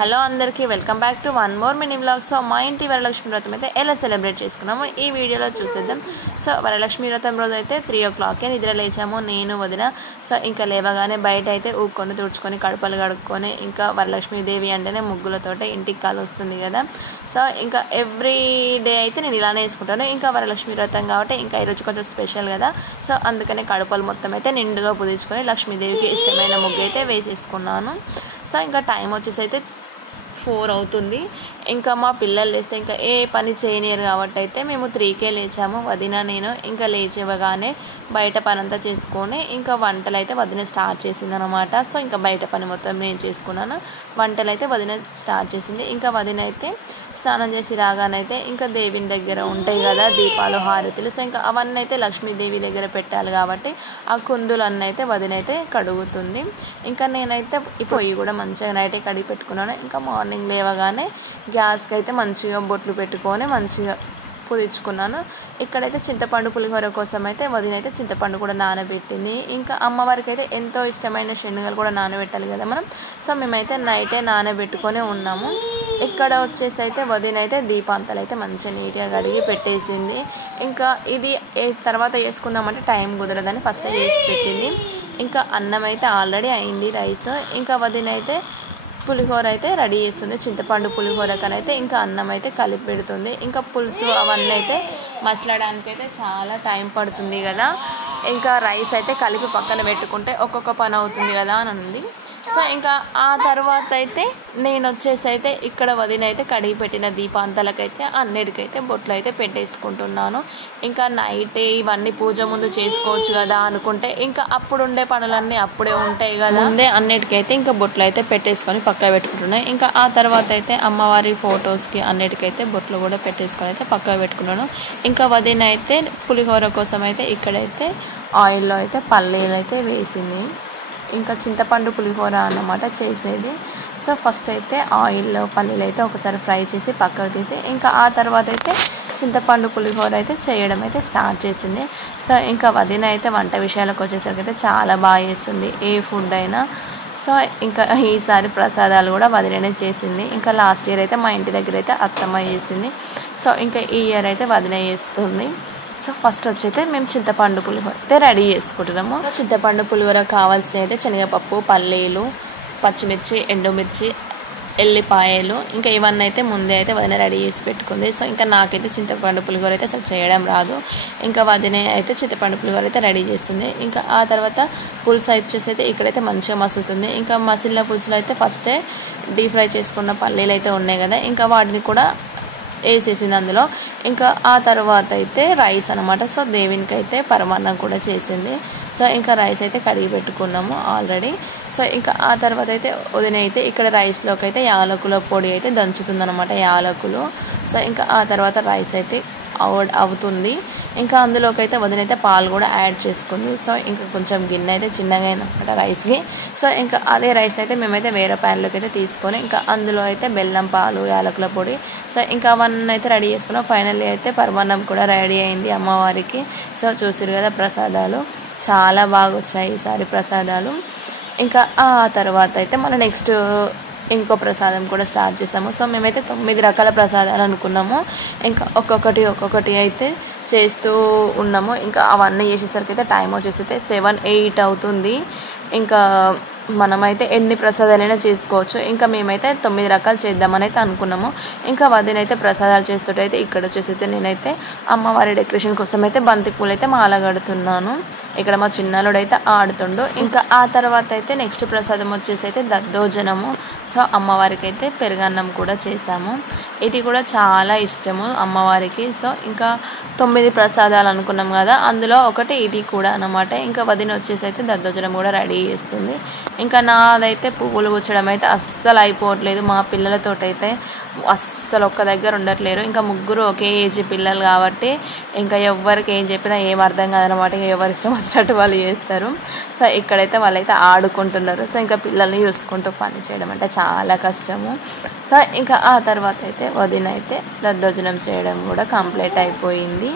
Hello అందరికీ welcome back to one more mini vlog. So మా ఇంటి వరలక్ష్మి వ్రతం అయితే ఎలా సెలబ్రేట్ చేసుకున్నామో ఈ వీడియోలో చూసేద్దాం. సో వరలక్ష్మి వ్రతం రోజు అయితే 3 o'clockకే నిద్ర లేచాము నేను వదిన. సో ఇంకా లేవగానే బయట అయితే ఊక్కొని తుడుచుకొని కడుపలు కడుక్కొని ఇంకా వరలక్ష్మీదేవి అంటేనే ముగ్గులతోటే ఇంటికి కాలు వస్తుంది కదా. సో ఇంకా ఎవ్రీ డే అయితే నేను ఇలానే వేసుకుంటాను. ఇంకా వరలక్ష్మి వ్రతం కాబట్టి ఇంకా ఈరోజు కొంచెం స్పెషల్ కదా. సో అందుకనే కడుపలు మొత్తం అయితే నిండుగా పుదించుకొని లక్ష్మీదేవికి ఇష్టమైన ముగ్గు అయితే వేసేసుకున్నాను. సో ఇంకా టైం వచ్చేసి అయితే 4 అవుతుంది. ఇంకా మా పిల్లలు లేస్తే ఇంకా ఏ పని చేయనియరు కాబట్టి అయితే మేము 3కే లేచాము వదిన నేను. ఇంకా లేచివ్వగానే బయట పని అంతా చేసుకొని ఇంకా వంటలు అయితే వదిన స్టార్ట్ చేసింది అనమాట. సో ఇంకా బయట పని మొత్తం నేను చేసుకున్నాను, వంటలు అయితే వదిన స్టార్ట్ చేసింది. ఇంకా వదిన అయితే స్నానం చేసి రాగానైతే ఇంకా దేవుని దగ్గర ఉంటాయి కదా దీపాలు హారతులు. సో ఇంకా అవన్నీ అయితే లక్ష్మీదేవి దగ్గర పెట్టాలి కాబట్టి ఆ కుందులన్నీ అయితే వదిన అయితే కడుగుతుంది. ఇంకా నేనైతే ఈ పొయ్యి కూడా మంచిగా నైటే కడిగి పెట్టుకున్నాను. ఇంకా మార్నింగ్ లేవగానే గ్యాస్కి అయితే మంచిగా బొట్లు పెట్టుకొని మంచిగా పుదించుకున్నాను. ఇక్కడైతే చింతపండు పులిహోర కోసం అయితే వదిన అయితే చింతపండు కూడా నానబెట్టింది. ఇంకా అమ్మవారికి అయితే ఎంతో ఇష్టమైన శనగలు కూడా నానబెట్టాలి కదా మనం. సో మేమైతే నైటే నానబెట్టుకొని ఉన్నాము. ఇక్కడ వచ్చేసి అయితే వదిన అయితే దీపాంతలు అయితే మంచిగా నీట్గా కడిగి పెట్టేసింది. ఇంకా ఇది తర్వాత వేసుకుందామంటే టైం కుదరదని ఫస్ట్ వేసి పెట్టింది. ఇంకా అన్నం అయితే ఆల్రెడీ అయింది, రైస్. ఇంకా వదిన అయితే పులిహోర అయితే రెడీ చేస్తుంది. చింతపండు పులిహోర కనైతే ఇంకా అన్నం అయితే కలిపి పెడుతుంది. ఇంకా పులుసు అవన్నీ అయితే మసలడానికి అయితే చాలా టైం పడుతుంది కదా. ఇంకా రైస్ అయితే కలిపి పక్కన పెట్టుకుంటే ఒక్కొక్క పని అవుతుంది కదా అని ఉంది. సో ఇంకా ఆ తర్వాత అయితే నేను వచ్చేసి అయితే ఇక్కడ వదిన అయితే కడిగి పెట్టిన దీపాంతలకైతే అన్నిటికైతే బొట్లు అయితే పెట్టేసుకుంటున్నాను. ఇంకా నైటే ఇవన్నీ పూజ ముందు చేసుకోవచ్చు కదా అనుకుంటే ఇంకా అప్పుడు ఉండే పనులన్నీ అప్పుడే ఉంటాయి కదా. ముందే అన్నిటికైతే ఇంకా బొట్లు అయితే పెట్టేసుకొని పక్క పెట్టుకుంటున్నాను. ఇంకా ఆ తర్వాత అయితే అమ్మవారి ఫొటోస్కి అన్నిటికైతే బొట్లు కూడా పెట్టేసుకొని అయితే పక్క పెట్టుకున్నాను. ఇంకా వదిన అయితే పులిహోర కోసం అయితే ఇక్కడైతే ఆయిల్లో అయితే పల్లీలు అయితే వేసింది. ఇంకా చింతపండు పులిహోర అన్నమాట చేసేది. సో ఫస్ట్ అయితే ఆయిల్లో పల్లీలు అయితే ఒకసారి ఫ్రై చేసి పక్కకు తీసి ఇంకా ఆ తర్వాత అయితే చింతపండు పులిహోర అయితే చేయడం అయితే స్టార్ట్ చేసింది. సో ఇంకా వదిన అయితే వంట విషయాలకు వచ్చేసరికి అయితే చాలా బాగా చేస్తుంది ఏ ఫుడ్ అయినా. సో ఇంకా ఈసారి ప్రసాదాలు కూడా వదిననే చేసింది. ఇంకా లాస్ట్ ఇయర్ అయితే మా ఇంటి దగ్గర అయితే అత్తమ్మ చేసింది. సో ఇంకా ఈ ఇయర్ అయితే వదిన చేస్తుంది. సో ఫస్ట్ వచ్చైతే మేము చింతపండు పులిహోర అయితే రెడీ చేసుకుంటున్నాము. చింతపండు పులిహోర కావాల్సినవి అయితే శనగపప్పు, పల్లీలు, పచ్చిమిర్చి, ఎండుమిర్చి, ఎల్లిపాయలు ఇంకా ఇవన్నీ అయితే ముందే అయితే వదిన రెడీ చేసి పెట్టుకుంది. సో ఇంకా నాకైతే చింతపండు పులిహోర అయితే అసలు చేయడం రాదు. ఇంకా వదిన అయితే చింతపండు పులిహోర అయితే రెడీ చేస్తుంది. ఇంకా ఆ తర్వాత పులుసు వచ్చేసి అయితే ఇక్కడైతే మంచిగా మసులుతుంది. ఇంకా మసిలిన పులుసులో అయితే ఫస్టే డీప్ ఫ్రై చేసుకున్న పల్లీలు అయితే ఉన్నాయి కదా ఇంకా వాటిని కూడా వేసేసింది అందులో. ఇంకా ఆ తర్వాత అయితే రైస్ అనమాట. సో దేవునికి అయితే పరమాన్నం కూడా చేసింది. సో ఇంకా రైస్ అయితే కడిగి పెట్టుకున్నాము ఆల్రెడీ. సో ఇంకా ఆ తర్వాత అయితే వదిన అయితే ఇక్కడ రైస్లోకి అయితే యాలకుల పొడి అయితే దంచుతుంది అనమాట, యాలకులు. సో ఇంకా ఆ తర్వాత రైస్ అయితే అవుతుంది. ఇంకా అందులోకి అయితే వదిన అయితే పాలు కూడా యాడ్ చేసుకుంది. సో ఇంకా కొంచెం గిన్నె అయితే చిన్నగా అయిందన్నమాట రైస్కి. సో ఇంకా అదే రైస్ని అయితే మేమైతే వేరే ప్యాన్లోకి అయితే తీసుకొని ఇంకా అందులో అయితే బెల్లం, పాలు, యాలకుల పొడి సో ఇంకా అవన్నీ అయితే రెడీ చేసుకున్నాం. ఫైనల్లీ అయితే పరమాన్నం కూడా రెడీ అయింది అమ్మవారికి. సో చూసిరు కదా ప్రసాదాలు చాలా బాగా వచ్చాయి ఈసారి ప్రసాదాలు. ఇంకా ఆ తర్వాత అయితే మన నెక్స్ట్ ఇంకో ప్రసాదం కూడా స్టార్ట్ చేసాము. సో మేమైతే 9 రకాల ప్రసాదాలు అనుకున్నాము. ఇంకా ఒక్కొక్కటి అయితే చేస్తూ ఉన్నాము. ఇంకా అవన్నీ చేసేసరికి అయితే టైం వచ్చేసి అయితే 7, 8 అవుతుంది. ఇంకా మనమైతే ఎన్ని ప్రసాదాలైనా చేసుకోవచ్చు. ఇంకా మేమైతే 9 రకాలు చేద్దామని అయితే అనుకున్నాము. ఇంకా వదిన అయితే ప్రసాదాలు చేస్తుంటే అయితే ఇక్కడ వచ్చేసి అయితే నేనైతే అమ్మవారి డెకరేషన్ కోసం అయితే బంతి పూలు అయితే మాల కడుతున్నాను. ఇక్కడ మా చిన్నలుడు అయితే ఆడుతుండు. ఇంకా ఆ తర్వాత అయితే నెక్స్ట్ ప్రసాదం వచ్చేసి అయితే దద్దోజనము. సో అమ్మవారికి అయితే పెరుగన్నం కూడా చేసాము. ఇది కూడా చాలా ఇష్టము అమ్మవారికి. సో ఇంకా 9 ప్రసాదాలు అనుకున్నాం కదా అందులో ఒకటి ఇది కూడా అన్నమాట. ఇంకా వదిన వచ్చేసి అయితే దద్దోజనం కూడా రెడీ చేస్తుంది. ఇంకా నాదైతే పువ్వులు గుచ్చడం అయితే అస్సలు అయిపోవట్లేదు. మా పిల్లలతోటైతే అస్సలు ఒక్క దగ్గర ఉండట్లేరు. ఇంకా ముగ్గురు ఒకే ఏజ్ పిల్లలు కాబట్టి ఇంకా ఎవరికి ఏం చెప్పినా ఏం అర్థం కాదనమాట. ఇంకా ఎవరి ఇష్టం వచ్చినట్టు వాళ్ళు చేస్తారు. సో ఇక్కడైతే వాళ్ళైతే ఆడుకుంటున్నారు. సో ఇంకా పిల్లల్ని చూసుకుంటూ పని చేయడం అంటే చాలా కష్టము. సో ఇంకా ఆ తర్వాత అయితే వదిన అయితే దద్దోజనం చేయడం కూడా కంప్లీట్ అయిపోయింది.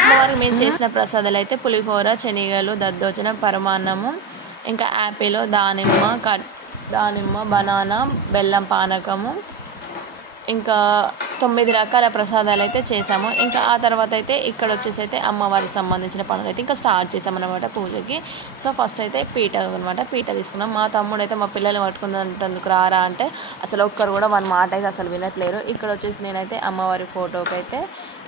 అమ్మవారికి మేము చేసిన ప్రసాదాలు అయితే పులిహోర, శనగలు, దద్దోజనం, పరమాన్నము, ఇంకా యాపిల్, దానిమ్మ, దానిమ్మ, బనానా, బెల్లం పానకము, ఇంకా 9 రకాల ప్రసాదాలు అయితే చేసాము. ఇంకా ఆ తర్వాత అయితే ఇక్కడ వచ్చేసి అయితే అమ్మవారికి సంబంధించిన పనులు అయితే ఇంకా స్టార్ట్ చేసామన్నమాట పూజకి. సో ఫస్ట్ అయితే పీట అనమాట, పీట తీసుకున్నాం. మా తమ్ముడు అయితే మా పిల్లలు పట్టుకుందంటందుకు రారా అంటే అసలు ఒక్కరు కూడా మన మాట అయితే అసలు వినట్లేరు. ఇక్కడ వచ్చేసి నేనైతే అమ్మవారి ఫోటోకి అయితే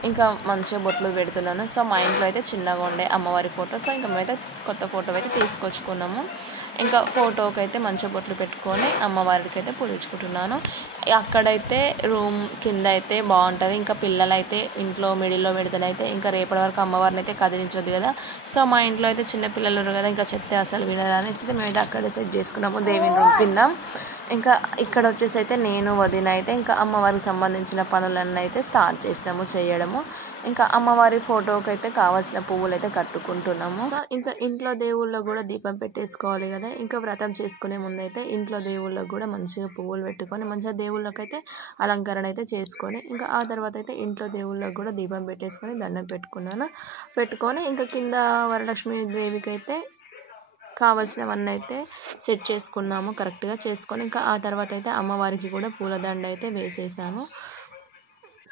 ఇంకా మంచిగా బొట్లు పెడుతున్నాను. సో మా ఇంట్లో అయితే చిన్నగా ఉండే అమ్మవారి ఫోటో, సో ఇంకా మేమైతే కొత్త ఫోటో అయితే తీసుకొచ్చుకున్నాము. ఇంకా ఫోటోకి అయితే మంచిగా బొట్లు పెట్టుకొని అమ్మవారికి అయితే పూజించుకుంటున్నాను. అక్కడైతే రూమ్ కింద అయితే బాగుంటుంది. ఇంకా పిల్లలు అయితే ఇంట్లో మిడిల్లో పెడితేనైతే ఇంకా రేపటి వరకు అమ్మవారిని అయితే కదిలించొద్దు కదా. సో మా ఇంట్లో అయితే చిన్న పిల్లలు ఉన్నారు కదా, ఇంకా చెప్తే అసలు వినరు అనేసి మేమైతే అక్కడే సెట్ చేసుకున్నాము దేవుని రూమ్ కింద. ఇంకా ఇక్కడ వచ్చేసి అయితే నేను వదిన అయితే ఇంకా అమ్మవారికి సంబంధించిన పనులన్నీ అయితే స్టార్ట్ చేసినాము చేయడము. ఇంకా అమ్మవారి ఫోటోకి అయితే కావాల్సిన పువ్వులు అయితే కట్టుకుంటున్నాము. సో ఇంకా ఇంట్లో దేవుళ్ళకు కూడా దీపం పెట్టేసుకోవాలి కదా. ఇంకా వ్రతం చేసుకునే ముందు అయితే ఇంట్లో దేవుళ్ళకు కూడా మంచిగా పువ్వులు పెట్టుకొని మంచిగా దేవుళ్ళకైతే అలంకరణ అయితే చేసుకొని ఇంకా ఆ తర్వాత అయితే ఇంట్లో దేవుళ్ళకు కూడా దీపం పెట్టేసుకొని దండం పెట్టుకొని ఇంకా కింద వరలక్ష్మి దేవికి అయితే కావాల్సినవన్నీ అయితే సెట్ చేసుకున్నాము కరెక్ట్గా చేసుకొని. ఇంకా ఆ తర్వాత అయితే అమ్మవారికి కూడా పూలదండ అయితే వేసేసాము.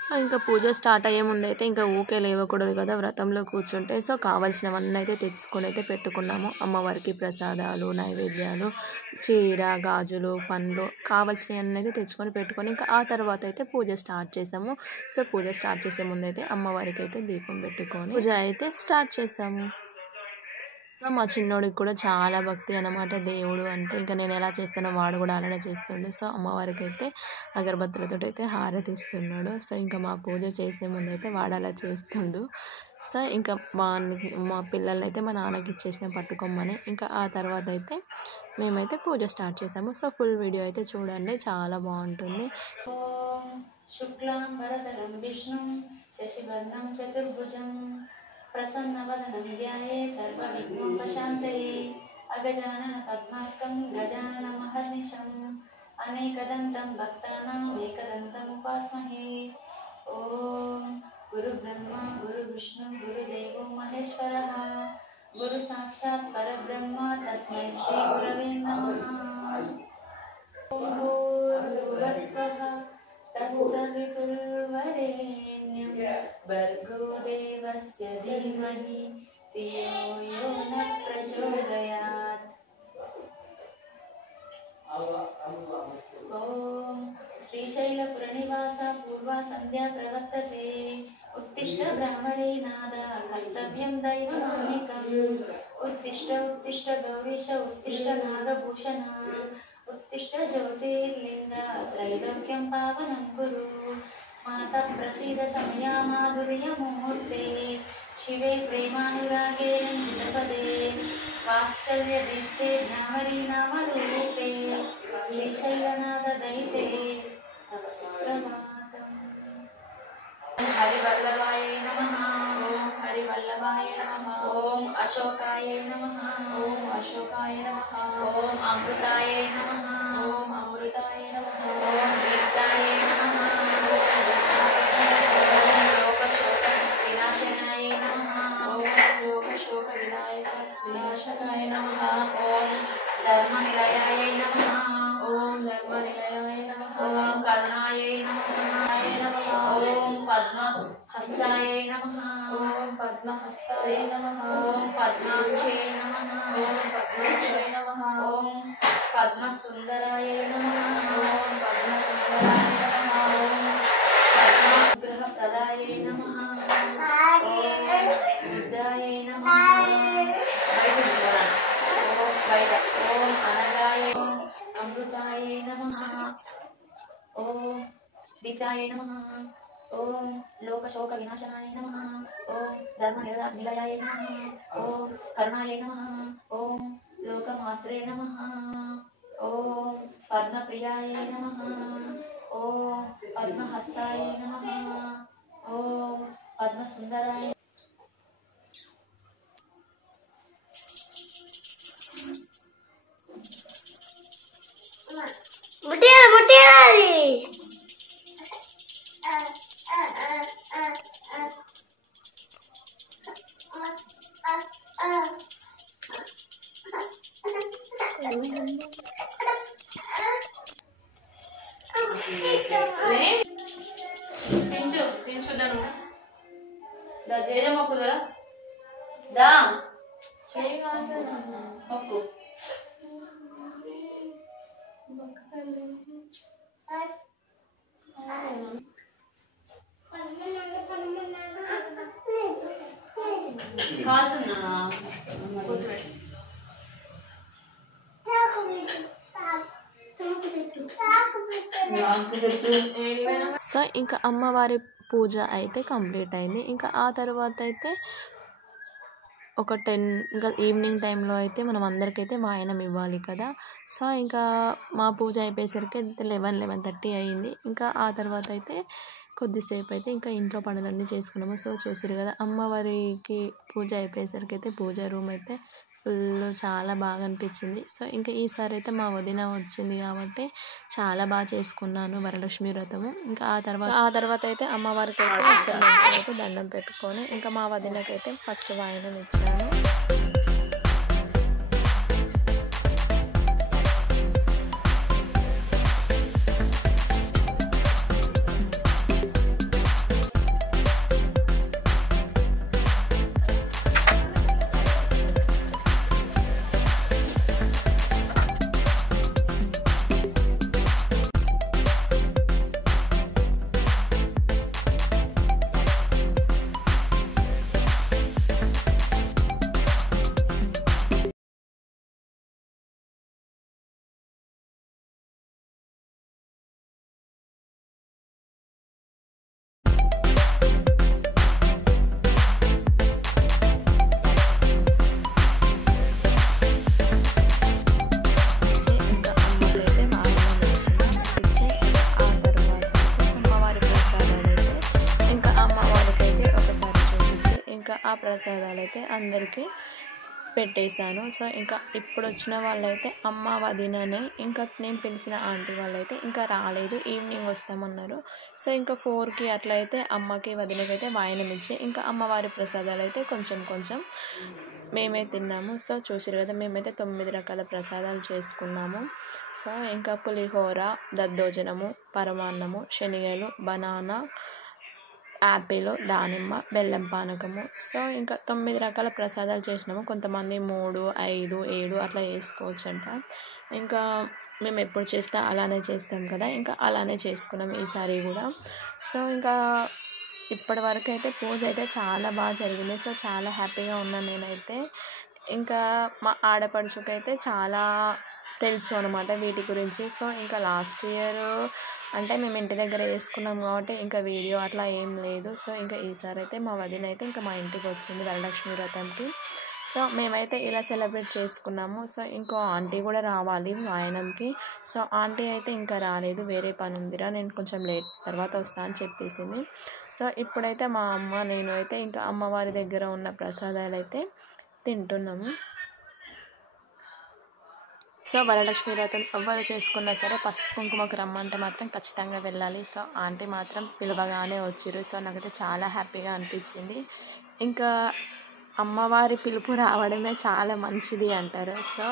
సో ఇంకా పూజ స్టార్ట్ అయ్యే ముందు అయితే ఇంకా ఊకే లేవకూడదు కదా వ్రతంలో కూర్చుంటే. సో కావాల్సినవన్నీ అయితే తెచ్చుకొని అయితే పెట్టుకున్నాము. అమ్మవారికి ప్రసాదాలు, నైవేద్యాలు, చీర, గాజులు, పండ్లు కావాల్సినవన్నీ అయితే తెచ్చుకొని పెట్టుకొని ఇంకా ఆ తర్వాత అయితే పూజ స్టార్ట్ చేసాము. సో పూజ స్టార్ట్ చేసే ముందు అయితే అమ్మవారికి అయితే దీపం పెట్టుకొని పూజ అయితే స్టార్ట్ చేసాము. సో మా చిన్నోడికి కూడా చాలా భక్తి అన్నమాట దేవుడు అంటే. ఇంకా నేను ఎలా చేస్తానో వాడు కూడా అలానే చేస్తుండు. సో అమ్మవారికి అయితే అగరబత్తులతో అయితే హారతి ఇస్తున్నాడు. సో ఇంకా మా పూజ చేసే ముందు అయితే వాడు అలా చేస్తుండు. సో ఇంకా మా పిల్లలు అయితే మా నాన్నకి ఇచ్చేసిన పట్టుకోమని. ఇంకా ఆ తర్వాత అయితే మేమైతే పూజ స్టార్ట్ చేసాము. సో ఫుల్ వీడియో అయితే చూడండి, చాలా బాగుంటుంది. శుక్లాం వరదరం విష్ణుం శశివర్ణం చతుర్భుజం ప్రసన్నవదనం ధ్యాయే సర్వవిఘ్నోపశాంతయే అగజానన పద్మార్కం గజానన మహర్నిశం అనేకదంతం భక్తానాం ఏకదంతం ఉపాస్మహే. ఓం గురు బ్రహ్మ గురు విష్ణు గురుదేవో మహేశ్వరః గురు సాక్షాత్ పరబ్రహ్మ తస్మై శ్రీ గురవే నమః. ఓం భూర్భువస్వః తత్సవితుర్వరేణ్యం భర్గో దేవస్య ధీమహి ధియో యో న ప్రచోదయాత్. ఓం శ్రీశైలపురనివాస పూర్వా సంధ్యా ప్రవర్తతే उत्तिष्ठ ब्राह्मणे नाद कर्तव्यं दैवमानिकम् उत्तिष्ठ उत्तिष्ठ गौरीश उत्तिष्ठ नागभूषण उत्तिष्ठ ज्योतिर्लिङ्ग त्रैलोक्यं पावनं कुरु माता प्रसीद समया माधुर्यमुहूर्ते शिवे प्रेमानुरागे रञ्जितपदे वात्सल्यदीप्ते भ्रामरी नामरूपे श्रीशैलनाद दयिते तव सुप्रभातम्. हरिवल्लभाय नमः. ओम हरिवल्लभाय नमः. ओम अशोकाय नमः. ओम अशोकाय नमः. ओम अमृताय नमः. ओम अमृताय नमः. ओम दीप्ताय नमः. ओम लोकशोक विनाशनाय नमः. ओम लोकशोक विनाशकाय नमः. ओम धर्मनिलयाय नमः. ओम धर्मनिलयाय नमः. ओम करुणाय नमः. ओम पद्महस्ताय नमः. ओम पद्महस्ताय नमः. ओम पद्माक्षे नमः. ओम पद्माक्षे नमः. ओम पद्मसुंदराय नमः. ओम पद्मसुंदराय नमः. ओम पद्मग्रहप्रदाय नमः. ओम बुद्धाय नमः. ओम अनगाय अमृताय नमः. ओम दीप्ताय नमः. ओम लोकशोक विनाशनाय नमः. ओम धर्मनिलयाय नमः. ओम करुणाय नमः. ओम लोकमात्रे नमः. ओम पद्मप्रियाय नमः. ओम पद्महस्ताय नमः. ओम पद्मसुंदराय సో ఇంకా అమ్మవారి పూజ అయితే కంప్లీట్ అయింది. ఇంకా ఆ తర్వాత అయితే ఒక 10 ఇంకా ఈవినింగ్ టైంలో అయితే మనం అందరికైతే వాయనం ఇవ్వాలి కదా. సో ఇంకా మా పూజ అయిపోయేసరికి 11:30 అయింది. ఇంకా ఆ తర్వాత అయితే కొద్దిసేపు అయితే ఇంకా ఇంట్లో పనులన్నీ చేసుకున్నాము. సో చూసారు కదా, అమ్మవారికి పూజ అయిపోయేసరికి అయితే పూజ రూమ్ అయితే ఫుల్ చాలా బాగా అనిపించింది. సో ఇంకా ఈసారి అయితే మా వదిన వచ్చింది కాబట్టి చాలా బాగా చేసుకున్నాను వరలక్ష్మి వ్రతము. ఇంకా ఆ తర్వాత అయితే అమ్మవారికి అయితే ఒకసారి మంచిగా అయితే దండం పెట్టుకొని ఇంకా మా వదినకైతే ఫస్ట్ వాయనం ఇచ్చాను. ఆ ప్రసాదాలు అయితే అందరికీ పెట్టేశాను. సో ఇంకా ఇప్పుడు వచ్చిన వాళ్ళైతే అమ్మ వదిననే, ఇంకా నేను పిలిచిన ఆంటీ వాళ్ళైతే ఇంకా రాలేదు, ఈవినింగ్ వస్తామన్నారు. సో ఇంకా 4కి అట్లా అయితే అమ్మకి వదినకైతే వాయనం ఇచ్చి ఇంకా అమ్మవారి ప్రసాదాలు అయితే కొంచెం మేమే తిన్నాము. సో చూసారు కదా, మేమైతే 9 రకాల ప్రసాదాలు చేసుకున్నాము. సో ఇంకా పులిహోర, దద్దోజనము, పరమాన్నము, శనగలు, బనానా, యాపిల్, దానిమ్మ, బెల్లం పానకము. సో ఇంకా 9 రకాల ప్రసాదాలు చేసినాము. కొంతమంది 3, 5, 7 అట్లా వేసుకోవచ్చు అంట. ఇంకా మేము ఎప్పుడు చేసినా అలానే చేస్తాం కదా, ఇంకా అలానే చేసుకున్నాం ఈసారి కూడా. సో ఇంకా ఇప్పటి వరకు అయితే పూజ అయితే చాలా బాగా జరిగింది. సో చాలా హ్యాపీగా ఉన్నాను నేనైతే. ఇంకా మా ఆడపడుచుకైతే చాలా తెలుసు అనమాట వీటి గురించి. సో ఇంకా లాస్ట్ ఇయర్ అంటే మేము ఇంటి దగ్గర వేసుకున్నాం కాబట్టి ఇంకా వీడియో అట్లా ఏం లేదు. సో ఇంకా ఈసారి అయితే మా వదిన అయితే ఇంకా మా ఇంటికి వచ్చింది వరలక్ష్మి వ్రతంకి. సో మేమైతే ఇలా సెలబ్రేట్ చేసుకున్నాము. సో ఇంకో ఆంటీ కూడా రావాలి వాయనంకి. సో ఆంటీ అయితే ఇంకా రాలేదు, వేరే పని ఉందిరా, నేను కొంచెం లేట్ తర్వాత వస్తా అని చెప్పేసింది. సో ఇప్పుడైతే మా అమ్మ నేను అయితే ఇంకా అమ్మవారి దగ్గర ఉన్న ప్రసాదాలు అయితే తింటున్నాము. సో వరలక్ష్మి వ్రతం ఎవరు చేసుకున్నా సరే పసుపు కుంకుమకు రమ్మంటే మాత్రం ఖచ్చితంగా వెళ్ళాలి. సో ఆంటీ మాత్రం పిలవగానే వచ్చిర్రు. సో నాకైతే చాలా హ్యాపీగా అనిపించింది. ఇంకా అమ్మవారి పిలుపు రావడమే చాలా మంచిది అంటారు. సో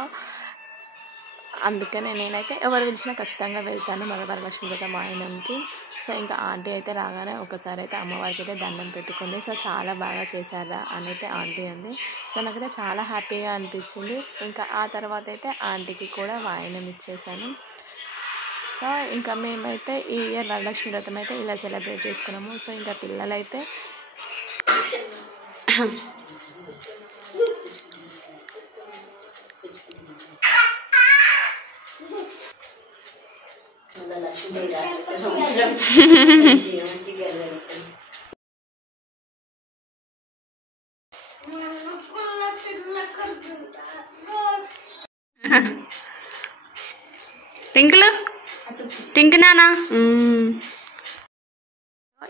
అందుకనే నేనైతే ఎవరు పిలిచినా ఖచ్చితంగా వెళ్తాను మన వరలక్ష్మి వ్రతం వాయనంకి. సో ఇంకా ఆంటీ అయితే రాగానే ఒకసారి అయితే అమ్మవారికి అయితే దండం పెట్టుకుంది. సో చాలా బాగా చేశారా అని అయితే ఆంటీ అంది. సో నాకైతే చాలా హ్యాపీగా అనిపించింది. ఇంకా ఆ తర్వాత అయితే ఆంటీకి కూడా వాయనం ఇచ్చేసాను. సో ఇంకా మేమైతే ఈ ఇయర్ వరలక్ష్మి వ్రతం అయితే ఇలా సెలబ్రేట్ చేసుకున్నాము. సో ఇంకా పిల్లలైతే టింక్ నానా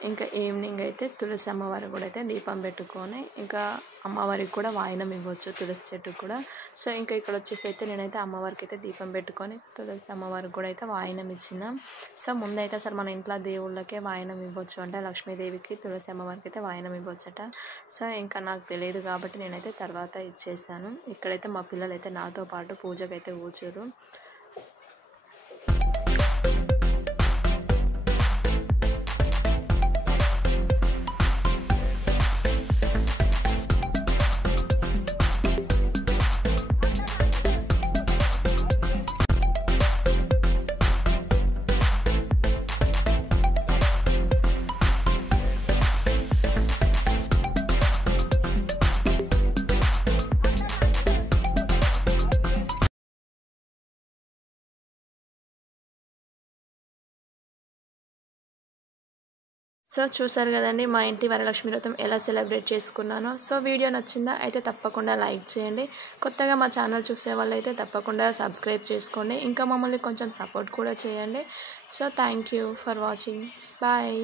ఇంకా ఈవినింగ్ అయితే తులసి అమ్మవారి కూడా అయితే దీపం పెట్టుకొని ఇంకా అమ్మవారికి కూడా వాయనం ఇవ్వచ్చు తులసి చెట్టుకు కూడా. సో ఇంకా ఇక్కడ వచ్చేసి అయితే నేనైతే అమ్మవారికి అయితే దీపం పెట్టుకొని తులసి అమ్మవారికి కూడా అయితే వాయనం ఇచ్చిన. సో ముందైతే అసలు మన ఇంట్లో దేవుళ్ళకే వాయనం ఇవ్వచ్చు అంటే లక్ష్మీదేవికి, తులసి అమ్మవారికి అయితే వాయనం ఇవ్వచ్చట. సో ఇంకా నాకు తెలియదు కాబట్టి నేనైతే తర్వాత ఇచ్చేసాను. ఇక్కడైతే మా పిల్లలు అయితే నాతో పాటు పూజకైతే కూర్చోరు. సో చూసారు కదండి మా ఇంటి వరలక్ష్మి వ్రతం ఎలా సెలబ్రేట్ చేసుకున్నానో. సో వీడియో నచ్చిందా అయితే తప్పకుండా లైక్ చేయండి. కొత్తగా మా ఛానల్ చూసే వాళ్ళైతే తప్పకుండా సబ్స్క్రైబ్ చేసుకోండి. ఇంకా మమ్మల్ని కొంచెం సపోర్ట్ కూడా చేయండి. So thank you for watching. Bye.